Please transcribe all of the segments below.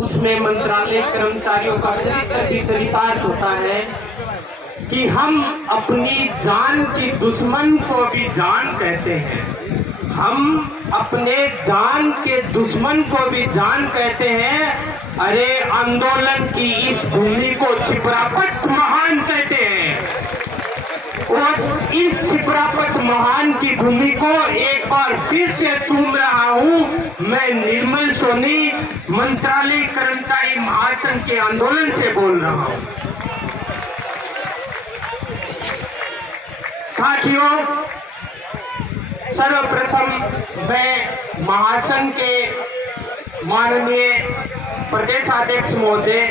उसमें मंत्रालय कर्मचारियों का चरित्र भी चरितार्थ होता है कि हम अपनी जान की दुश्मन को भी जान कहते हैं। हम अपने जान के दुश्मन को भी जान कहते हैं। अरे आंदोलन की इस भूमि को छिपरापट महान कहते हैं। और इस छिपरापट महान की भूमि को एक बार फिर से चूम रहा हूं। मैं निर्मल सोनी मंत्रालय कर्मचारी महासंघ के आंदोलन से बोल रहा हूं। साथियों, सर्वप्रथम मैं महासंघ के माननीय प्रदेशाध्यक्ष महोदय,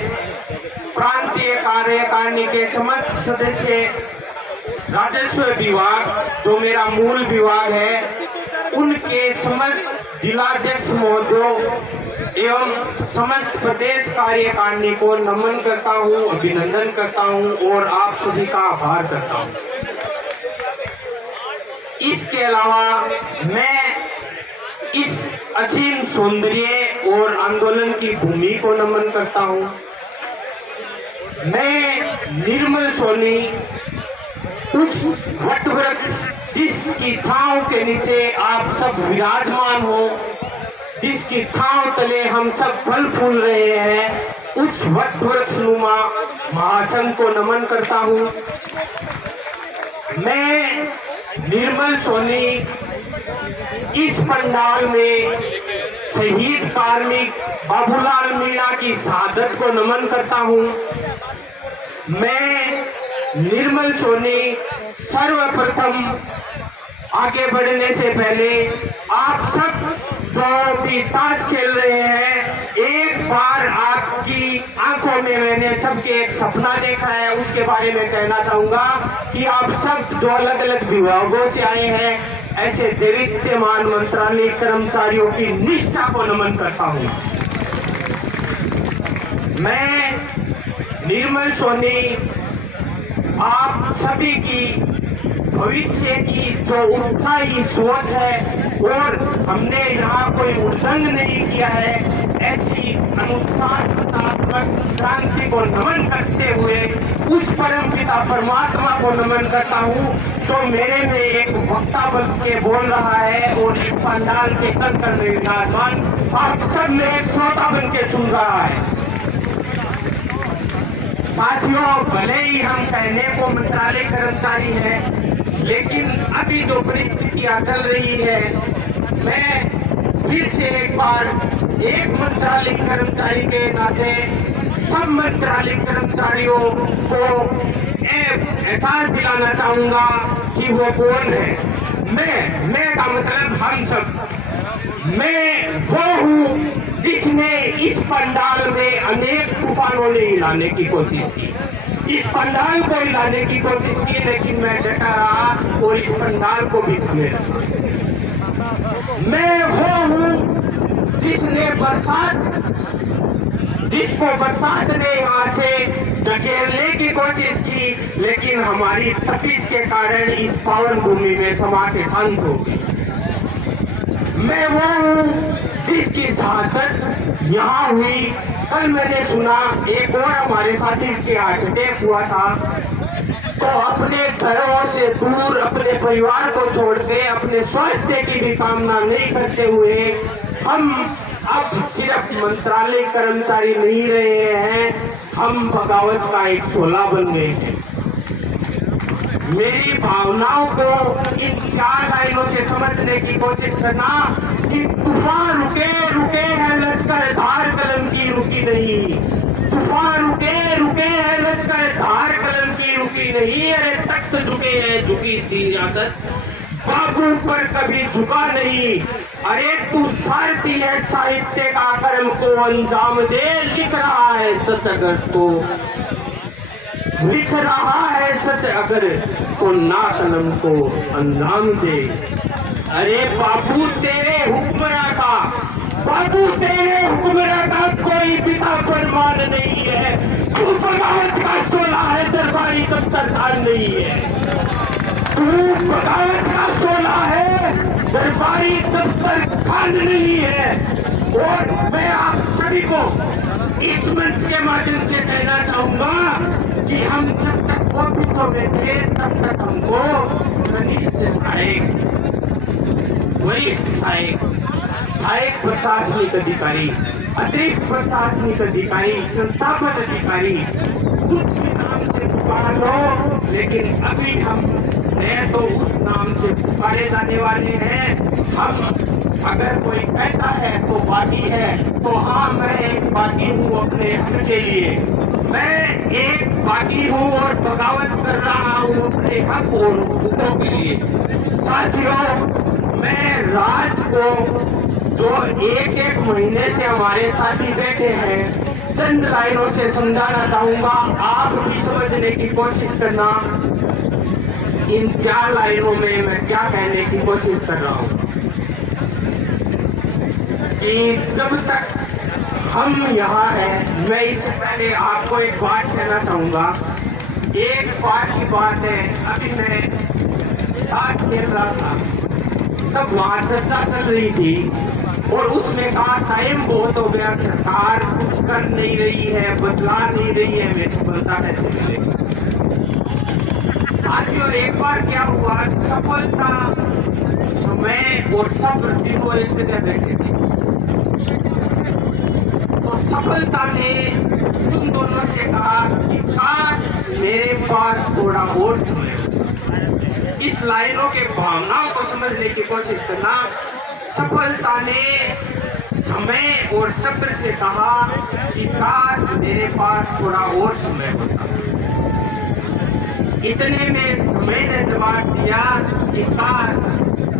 प्रांतीय कार्यकारिणी के समस्त सदस्य, राजस्व विभाग जो मेरा मूल विभाग है, उनके समस्त जिलाध्यक्ष महोदय एवं समस्त प्रदेश कार्यकारिणी को नमन करता हूं, अभिनंदन करता हूं और आप सभी का आभार करता हूं। इसके अलावा मैं इस असीम सौंदर्य और आंदोलन की भूमि को नमन करता हूं। मैं निर्मल सोनी उस वटवृक्ष जिसकी छांव के नीचे आप सब विराजमान हो, जिसकी छांव तले हम सब फल फूल रहे हैं, उस वटवृक्ष नुमा महासंघ को नमन करता हूं। मैं निर्मल सोनी इस पंडाल में शहीद कार्मिक बाबूलाल मीणा की शहादत को नमन करता हूं। मैं निर्मल सोनी सर्वप्रथम आगे बढ़ने से पहले आप सब जो भी ताश खेल रहे हैं, एक बार आपकी आंखों में मैंने सबके एक सपना देखा है, उसके बारे में कहना चाहूंगा कि आप सब जो अलग अलग विभागों से आए हैं, ऐसे दैदिप्यमान मंत्रालय कर्मचारियों की निष्ठा को नमन करता हूं। मैं निर्मल सोनी आप सभी की भविष्य की जो उत्साही सोच है और हमने यहाँ कोई उद्दंड नहीं किया है, ऐसी अनुशासनात्मक क्रांति को नमन करते हुए उस परम पिता परमात्मा को नमन करता हूँ जो मेरे में एक वक्ता बन के बोल रहा है और इस पंडाल के कण कण में विराजमान आप सब में एक श्रोता बन के सुन रहा है। साथियों, भले ही हम कहने को मंत्रालय कर्मचारी हैं, लेकिन अभी जो परिस्थितियां चल रही है, मैं फिर से एक बार एक मंत्रालय कर्मचारी के नाते सब मंत्रालय कर्मचारियों को एहसास दिलाना चाहूंगा कि वो कौन है। मैं का मतलब हम सब। मैं वो हूँ जिसने इस पंडाल में अनेक तूफानों ने हिलाने की कोशिश की, इस पंडाल को हिलाने की कोशिश की, लेकिन मैं डटा रहा और इस पंडाल को भी थमे रखा। मैं वो हूँ जिसको बरसात ने यहाँ से धकेलने की कोशिश की, लेकिन हमारी तपिश के कारण इस पावन भूमि में समा के शांत हो गई। मैं वो हूँ जिसकी शहादत यहाँ हुई। कल मैंने सुना एक और हमारे साथी के हार्ट अटैक हुआ था, तो अपने घरों से दूर अपने परिवार को छोड़ के अपने स्वास्थ्य की भी कामना नहीं करते हुए हम अब सिर्फ मंत्रालय कर्मचारी नहीं रहे हैं, हम बगावत का एक शोला बन गए हैं। मेरी भावनाओं को इन 4 लाइनों से समझने की कोशिश करना कि तूफान रुके रुके है लश्कर धार कलम की रुकी नहीं, तूफान रुके रुके है लश्कर धार कलम की रुकी नहीं। अरे तख्त झुके हैं झुकी थी रियासत, बाबू पर कभी झुका नहीं। अरे तू सारथी है साहित्य का, कर्म को अंजाम दे। लिख रहा है सच अगर तो लिख रहा है सच अगर तो ना कलम को अंजाम दे। अरे बाबू तेरे हुक्मरां का, बाबू तेरे हुक्मरां का कोई पिता फरमान नहीं है। तू बगावत का शोला है, दरबारी दफ्तरदार नहीं है। तू बगावत का शोला है, दरबारी दफ्तर खान नहीं है। और मैं आप सभी को इस मंच के माध्यम से कहना चाहूंगा कि हम जब तक ऑफिसों में थे तब तक हमको कनिष्ठ सहायक, वरिष्ठ सहायक, सहायक प्रशासनिक अधिकारी, अतिरिक्त प्रशासनिक अधिकारी, संस्थापन अधिकारी, कुछ भी नाम से पुकार लो, लेकिन अभी हम नए तो उस नाम से पुकारे जाने वाले हैं। हम अगर कोई कहता है तो बागी है, तो हाँ मैं एक बागी हूँ अपने हक के लिए, मैं एक बागी हूँ और बगावत कर रहा हूँ अपने हक और हुकूकों के लिए। साथियों, मैं राज को जो एक एक महीने से हमारे साथी बैठे हैं चंद लाइनों से समझाना चाहूंगा, आप भी समझने की कोशिश करना। इन 4 लाइनों में मैं क्या कहने की कोशिश कर रहा हूं कि जब तक हम यहाँ हैं, मैं इससे पहले आपको एक बात कहना चाहूंगा। एक बात की बात है, अभी मैं ताश खेल रहा था, तब वहां चर्चा चल रही थी और उसमें कहा टाइम बहुत हो गया, सरकार कुछ कर नहीं रही है, बदला नहीं रही है, हमें सफलता कैसे मिलेगी। साथियों, एक बार क्या हुआ, सफलता, समय और सब्र तीनों एक जगह बैठे थे, तो सफलता ने उन दोनों से कहा कि काश मेरे पास थोड़ा और समय हो। इस लाइनों के भावनाओं को समझने की कोशिश करना। सफलता ने समय और सब्र से कहा कि काश मेरे पास थोड़ा और समय होता। इतने में समय ने जवाब दिया कि काश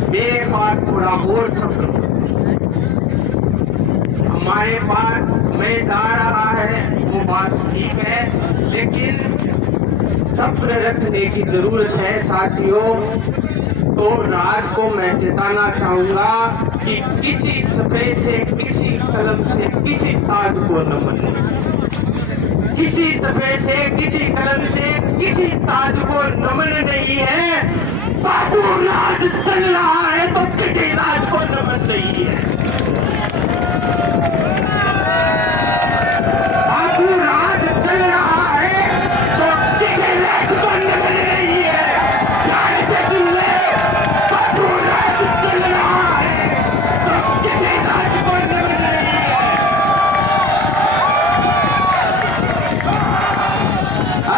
मेरे पास थोड़ा और सब्र हो। हमारे पास समय जा रहा है, वो बात ठीक है, लेकिन सब्र रखने की जरूरत है। साथियों, तो राज को मैं चेताना चाहूंगा कि किसी सफे से, किसी कलम से, किसी ताज को न बने। किसी सफे से, किसी कलम से, किसी ताज को नमन नहीं है। बाबू राज चल रहा है तो किसी राज को नमन नहीं है। बाबू राज चल रहा है तो किसी राज को नमन नहीं है। ध्यान से सुन ले, बाबू राज चल रहा है तो किसी राज को नमन नहीं है।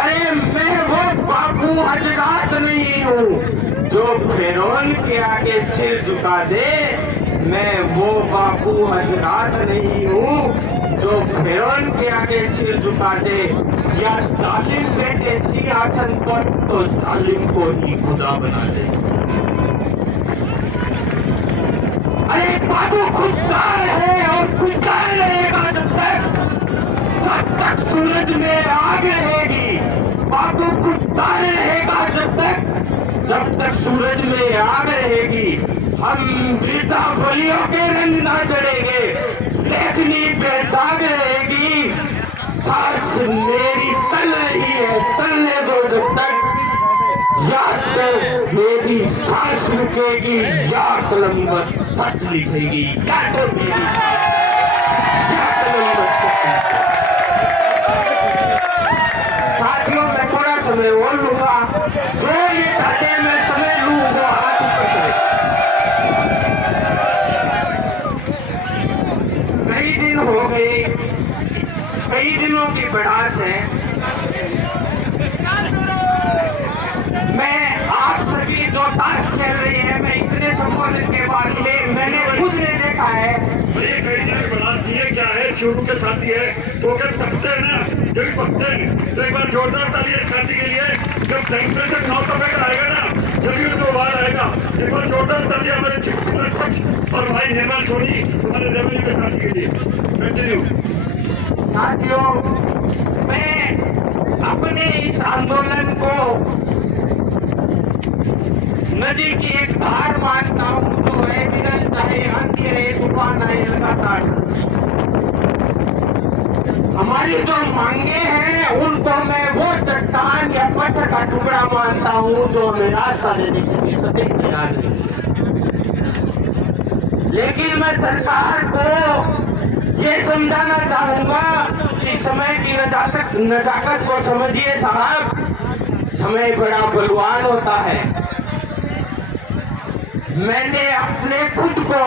अरे मैं वो बाबू हजरात नहीं हूँ जो फिरौन के आगे सिर झुका दे। मैं वो बाबू हजरात नहीं हूँ जो फिरौन के आगे सिर झुका दे, या जालिम बैठे सिंहासन पर तो जालिम को ही खुदा बना दे। अरे बाबू खुददार है और खुददार रहेगा जब तक सूरज में आग रहेगी। बाबू खुददार रहेगा जब तक सूरज में आग रहेगी। हम वृद्धा बलियों के रंग ना चढ़ेंगे, लेखनी पे दाग रहेगी। सांस मेरी चल रही है, चलने दो जब तक, या तो मेरी सांस रुकेगी या कलम बस सच लिखेगी, या तो मेरी या कलम बस सच। साथियों, मैं थोड़ा समय और लूंगा, जो ये चाहते हैं मैं समय लूं वो हाथ ऊपर करें। कई दिन हो गए, कई दिनों की बड़ास है। मैं आप सभी जो ताश खेल रहे हैं, मैं इतने संबोधन के बाद में मैंने खुद ने देखा है। ये कई दिन बड़ा दिए क्या है, चूरू के साथी है तो क्या तपते ना, जब पकते तो एक बार जोरदार ताली है साथी के लिए। जब टेम्परेचर 9 तक आएगा ना, जब भी उसको बाहर आएगा, एक बार जोरदार ताली हमारे चिकित्सक और भाई हेमंत सोनी हमारे रेवेन्यू के साथी के लिए। कंटिन्यू। साथियों, मैं अपने इस आंदोलन को नदी की एक धार मानता हूँ जो है विरल, चाहे आंधी रहे, तूफान आए, लगातार। हमारी जो मांगे हैं उनको मैं वो चट्टान या पत्थर का टुकड़ा मानता हूँ जो हमें रास्ता देने के लिए कतई तैयार नहीं। लेकिन मैं सरकार को ये समझाना चाहूंगा कि समय की नजाकत को समझिए साहब, समय बड़ा बलवान होता है। मैंने अपने खुद को,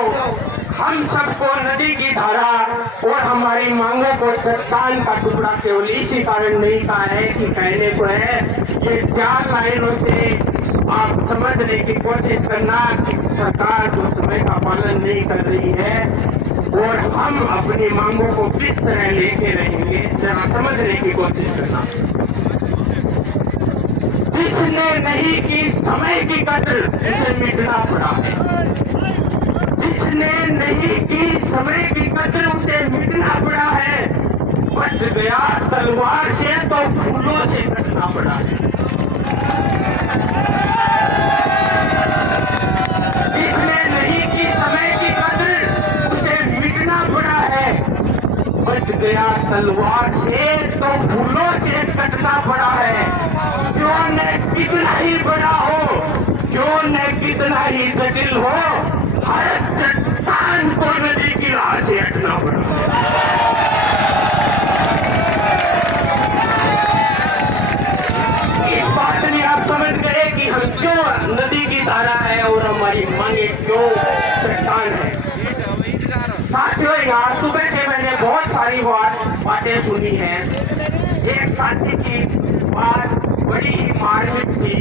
हम सबको नदी की धारा और हमारी मांगों को चट्टान का टुकड़ा केवल इसी कारण नहीं कहा है कि कहने को है। ये 4 लाइनों से आप समझने की कोशिश करना कि सरकार जो समय का पालन नहीं कर रही है और हम अपनी मांगों को किस तरह लेके रहेंगे, जरा समझने की कोशिश करना। जिसने नहीं की समय की कदर उसे मिटना पड़ा है। जिसने नहीं की समय की कदर उसे मिटना पड़ा है। बच गया तलवार से तो फूलों से कटना पड़ा है। जिसने नहीं की समय की कदर उसे मिटना पड़ा है। बच गया तलवार से तो फूलों से कटना पड़ा है। क्यों न कितना ही बड़ा हो, क्यों न कितना ही जटिल हो, हर चट्टान को नदी की राह से हटना पड़ा। इस बात में आप समझ गए कि हम क्यों नदी की धारा है और हमारी मांगे क्यों चट्टान है। साथियों, यहाँ सुबह से मैंने बहुत सारी बातें सुनी हैं। एक साथी की बात बड़ी ही मार्मिक थी,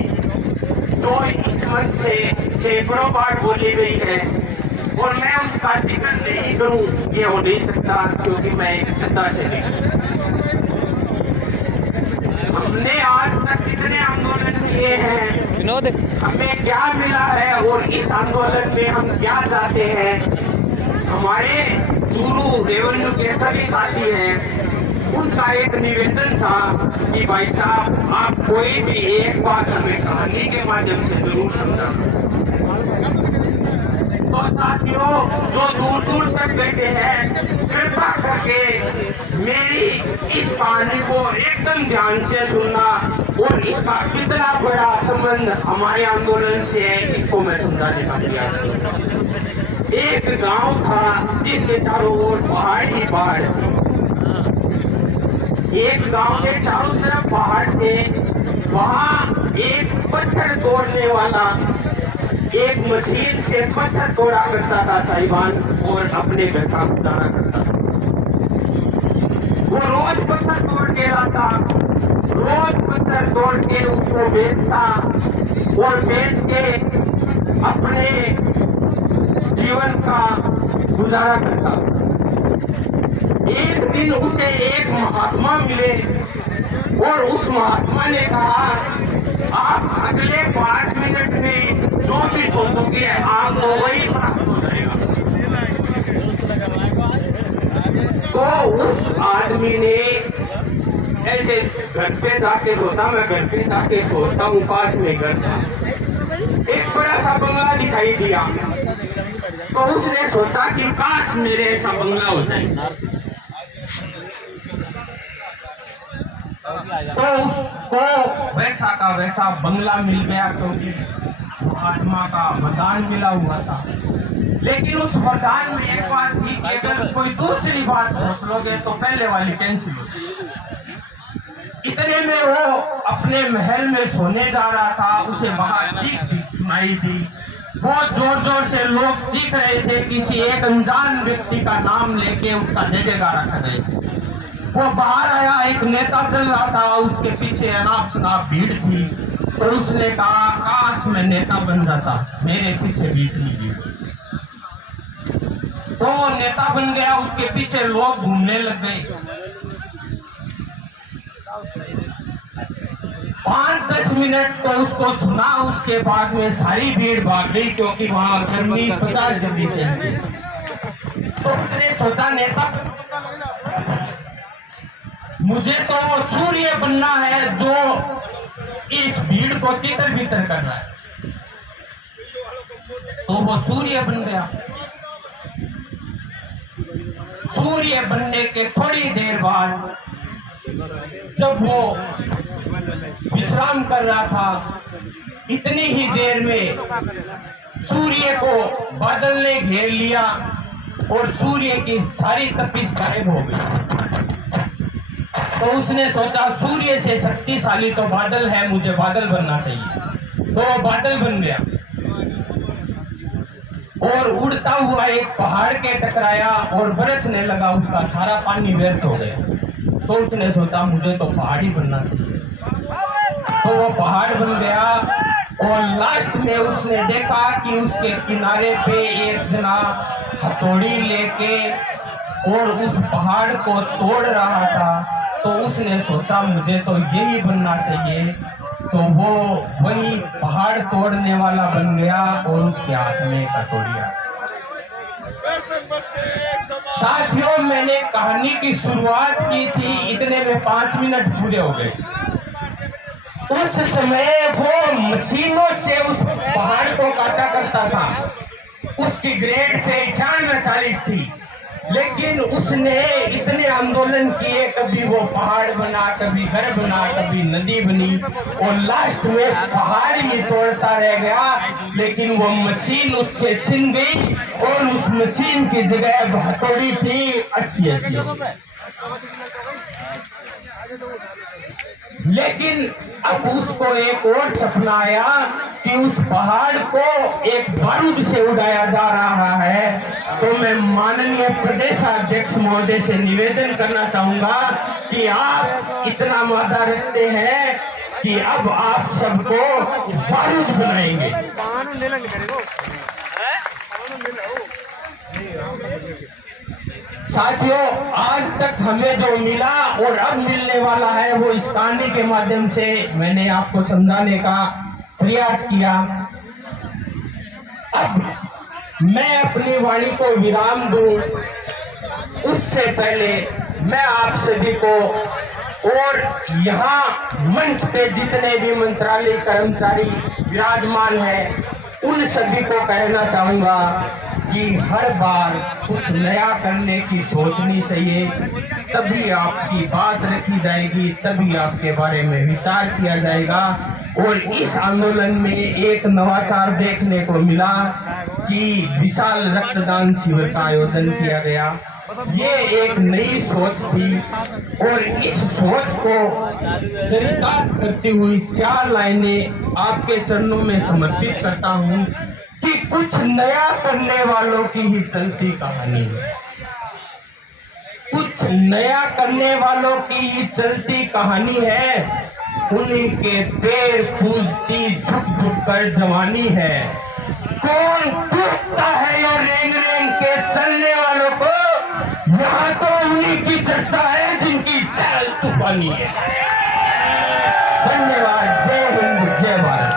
जो इस मंच से सैकड़ों बार बोली गई है और मैं उसका जिक्र नहीं करूं, ये हो नहीं सकता क्योंकि मैं एक सत्ता से नहीं। हमने आज तक कितने आंदोलन किए हैं, हमें क्या मिला है और इस आंदोलन में हम क्या चाहते हैं। हमारे चूरू रेवेन्यू के सभी साथी हैं, उनका एक निवेदन था कि भाई साहब आप कोई भी एक बात हमें कहानी के माध्यम से जरूर समझा। तो साथियों, जो दूर दूर तक बैठे हैं, कृपा करके मेरी इस कहानी को एकदम ध्यान से सुनना और इसका कितना बड़ा संबंध हमारे आंदोलन से है, इसको मैं समझाने का प्रयास करूंगा। एक गांव था जिसके चारों ओर पहाड़ ही पहाड़। एक गांव के चारों तरफ पहाड़ थे। वहां एक पत्थर तोड़ने वाला एक मशीन से पत्थर तोड़ा करता था साहिबान, और अपने घर का गुजारा करता था। वो रोज पत्थर तोड़ के लाता, रोज पत्थर तोड़ के उसको बेचता और बेच के अपने जीवन का गुजारा करता। एक दिन उसे एक महात्मा मिले और उस महात्मा ने कहा, आप अगले 5 मिनट में जो भी सोचोगे आपको वही प्राप्त हो जाएगा। तो उस आदमी ने ऐसे घर पे जाके सोता, मैं घर पे जाके सोता हूँ, पास में घर था, एक बड़ा सा बंगला दिखाई दिया। तो उसने सोचा कि काश मेरे ऐसा बंगला हो जाए। तो उसको वैसा का वैसा बंगला मिल गया क्योंकि महात्मा का वरदान मिला हुआ था। लेकिन उस वरदान में एक बात थी कि अगर कोई दूसरी बात सोच लोगे तो पहले वाली कैंसिल होगी। इतने में वो अपने महल में सोने जा रहा था, उसे वहां चीख सुनाई दी। बहुत जोर जोर से लोग चीख रहे थे, किसी एक अनजान व्यक्ति का नाम लेके उसका जय जयकारा कर रहे थे। वो बाहर आया, एक नेता चल रहा था, उसके पीछे अनाप शनाप भीड़ थी। तो उसने कहा, काश मैं नेता बन जाता, मेरे पीछे भी इतनी भीड़। तो नेता बन गया, उसके पीछे लोग घूमने लग गए। 5-10 मिनट तो उसको सुना, उसके बाद में सारी भीड़ भाग गई क्योंकि वहां गर्मी 50 डिग्री सेल्सियस। तो उसने सोचा, नेता मुझे तो सूर्य बनना है जो इस भीड़ को तितर बितर कर रहा है। तो वो सूर्य बन गया। सूर्य बनने के थोड़ी देर बाद जब वो विश्राम कर रहा था, इतनी ही देर में सूर्य को बादल ने घेर लिया और सूर्य की सारी तपिश गायब हो गई। तो उसने सोचा सूर्य से शक्तिशाली तो बादल है, मुझे बादल बनना चाहिए। तो वो बादल बन गया और उड़ता हुआ एक पहाड़ के टकराया और बरसने लगा, उसका सारा पानी व्यर्थ हो गया। तो उसने सोचा मुझे तो पहाड़ ही बनना चाहिए। तो वो पहाड़ बन गया और लास्ट में उसने देखा कि उसके किनारे पे एक जना हथौड़ी लेके और उस पहाड़ को तोड़ रहा था। तो उसने सोचा मुझे तो यही बनना चाहिए। तो वो वही पहाड़ तोड़ने वाला बन गया और उसके हाथ में हथौड़ी। साथियों, मैंने कहानी की शुरुआत की थी, इतने में 5 मिनट पूरे हो गए। उस समय वो मशीनों से उस पहाड़ को काटा करता था। उसकी ग्रेड पे 98-40 थी, लेकिन उसने इतने आंदोलन किए, कभी वो पहाड़ बना, कभी घर बना, कभी नदी बनी और लास्ट में पहाड़ ही तोड़ता रह गया। लेकिन वो मशीन उससे छिन गई और उस मशीन की जगह हथौड़ी थी 80-80। लेकिन अब उसको एक और सपना आया कि उस पहाड़ को एक बारूद से उड़ाया जा रहा है। तो मैं माननीय प्रदेशाध्यक्ष महोदय से निवेदन करना चाहूंगा कि आप इतना वादा रखते हैं कि अब आप सबको बारूद बनाएंगे। साथियों, आज तक हमें जो मिला और अब मिलने वाला है वो इस कहानी के माध्यम से मैंने आपको समझाने का प्रयास किया। अब मैं अपनी वाणी को विराम दूं, उससे पहले मैं आप सभी को और यहाँ मंच पे जितने भी मंत्रालय कर्मचारी विराजमान हैं उन सभी को कहना चाहूंगा कि हर बार कुछ नया करने की सोचनी चाहिए, तभी आपकी बात रखी जाएगी, तभी आपके बारे में विचार किया जाएगा। और इस आंदोलन में एक नवाचार देखने को मिला कि विशाल रक्तदान शिविर का आयोजन किया गया। ये एक नई सोच थी और इस सोच को चरितार्थ करती हुई 4 लाइनें आपके चरणों में समर्पित करता हूँ कि कुछ नया करने वालों की ही चलती कहानी है। कुछ नया करने वालों की ही चलती कहानी है। उन्हीं के पैर पूजती झुक झुक कर जवानी है। कौन टूटता है ये रेंग रेंग के चलने वालों को, यहाँ तो उन्हीं की चर्चा है जिनकी टहल तूफानी है। धन्यवाद। जय हिंद, जय भारत।